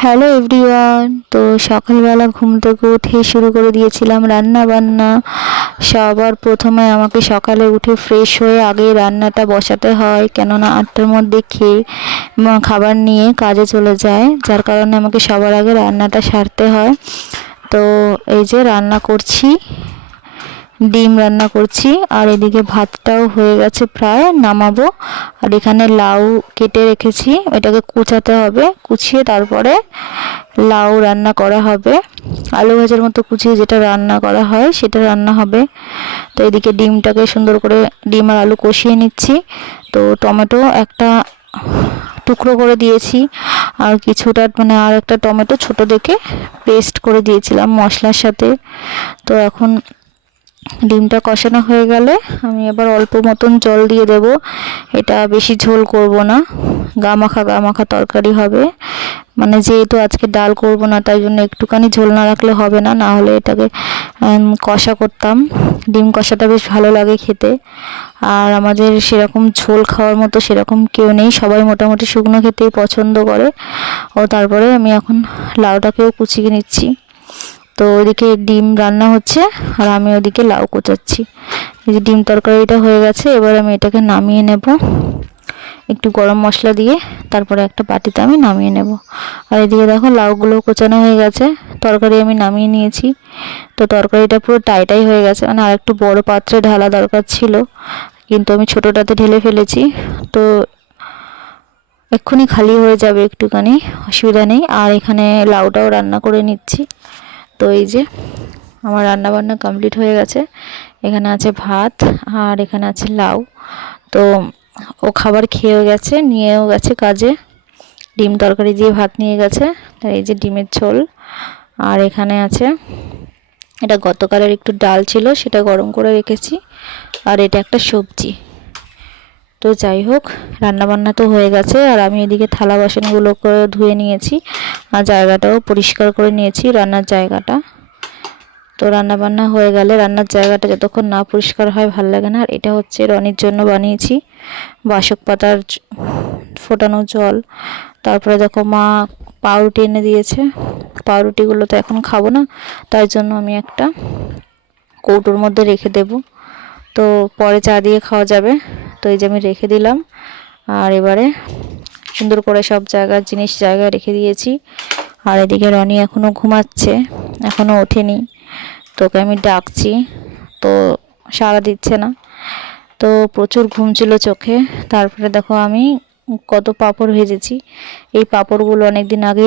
Hello everyone. তো সকালবেলা ঘুম থেকে উঠে শুরু করে দিয়েছিলাম রান্না বান্না। সবার প্রথমে আমাকে সকালে উঠে ফ্রেশ হয়ে আগে রান্নাটা বসাতে হয়, কেননা 8টার মধ্যে খেয়ে খাবার নিয়ে কাজে চলে যায়, যার কারণে আমাকে সবার আগে রান্নাটা সারতে হয়। তো এই যে রান্না করছি, ডিম রান্না করছি, আর এদিকে ভাতটাও হয়ে গেছে, প্রায় নামাবো। আর এখানে লাউ কেটে রেখেছি, এটাকে কুচাতে হবে, কুচিয়ে তারপরে লাউ রান্না করা হবে। আলু ভাজার মতো কুচিয়ে যেটা রান্না করা হয় সেটা রান্না হবে। তো এদিকে ডিমটাকে সুন্দর করে ডিম আর আলু কষিয়ে নিচ্ছি। তো টমেটো একটা টুকরো করে দিয়েছি, আর কিছুটা আর একটা টমেটো ছোট দেখে পেস্ট করে দিয়েছিলাম মশলার সাথে। তো এখন ডিমটা কষানো হয়ে গেলে আমি এবার অল্প মতন জল দিয়ে দেব। এটা বেশি ঝোল করব না, গা মাখা তরকারি হবে। মানে যেহেতু আজকে ডাল করব না, তাই জন্য একটুখানি ঝোল না রাখলে হবে না, না হলে এটাকে কষা করতাম। ডিম কষাটা বেশ ভালো লাগে খেতে। আর আমাদের সেরকম ঝোল খাওয়ার মতো সেরকম কেউ নেই, সবাই মোটামুটি শুকনো খেতেই পছন্দ করে। ও তারপরে আমি এখন লাউটাকেও কুচিয়ে নিচ্ছি। তো ওইদিকে ডিম রান্না হচ্ছে আর আমি ওদিকে লাউ কোচাচ্ছি। এই যে ডিম তরকারিটা হয়ে গেছে, এবার আমি এটাকে নামিয়ে নেব একটু গরম মশলা দিয়ে, তারপরে একটা বাটিতে আমি নামিয়ে নেব। আর এদিকে দেখো লাউগুলো কোচানো হয়ে গেছে, তরকারি আমি নামিয়ে নিয়েছি। তো তরকারিটা পুরো টাইটাই হয়ে গেছে, মানে আর একটু বড় পাত্রে ঢালা দরকার ছিল, কিন্তু আমি ছোটোটাতে ঢেলে ফেলেছি। তো এক্ষুনি খালি হয়ে যাবে, একটুখানি অসুবিধা নেই। আর এখানে লাউটাও রান্না করে নিচ্ছি। তো এই যে আমার রান্না বান্না কমপ্লিট হয়ে গেছে। এখানে আছে ভাত আর এখানে আছে লাউ। তো ও খাবার খেয়েও গেছে, নিয়েও গেছে কাজে, ডিম তরকারি দিয়ে ভাত নিয়ে গেছে। তাই এই যে ডিমের ঝোল, আর এখানে আছে এটা গতকালের একটু ডাল ছিল, সেটা গরম করে রেখেছি, আর এটা একটা সবজি। তো যাই হোক, রান্নাবান্না তো হয়ে গেছে, আর আমি এদিকে থালা বাসনগুলোকে ধুয়ে নিয়েছি আর জায়গাটাও পরিষ্কার করে নিয়েছি, রান্নার জায়গাটা। তো রান্নাবান্না হয়ে গেলে রান্নার জায়গাটা যতক্ষণ না পরিষ্কার হয় ভাল লাগে না। আর এটা হচ্ছে রনির জন্য বানিয়েছি বাসক পাতার ফোটানো জল। তারপরে দেখো মা পাউরুটি এনে দিয়েছে, পাউরুটিগুলো তো এখন খাবো না, তাই জন্য আমি একটা কৌটোর মধ্যে রেখে দেব, তো পরে চা দিয়ে খাওয়া যাবে। তো এই যে আমি রেখে দিলাম, আর এবারে সুন্দর করে সব জায়গার জিনিস জায়গায় রেখে দিয়েছি। আর এদিকে রনি এখনও ঘুমাচ্ছে, এখনও ওঠেনি, তোকে আমি ডাকছি, তো সাড়া দিচ্ছে না। তো প্রচুর ঘুম ছিল চোখে। তারপরে দেখো আমি কত পাঁপড় ভেজেছি, এই পাঁপড়গুলো অনেক দিন আগে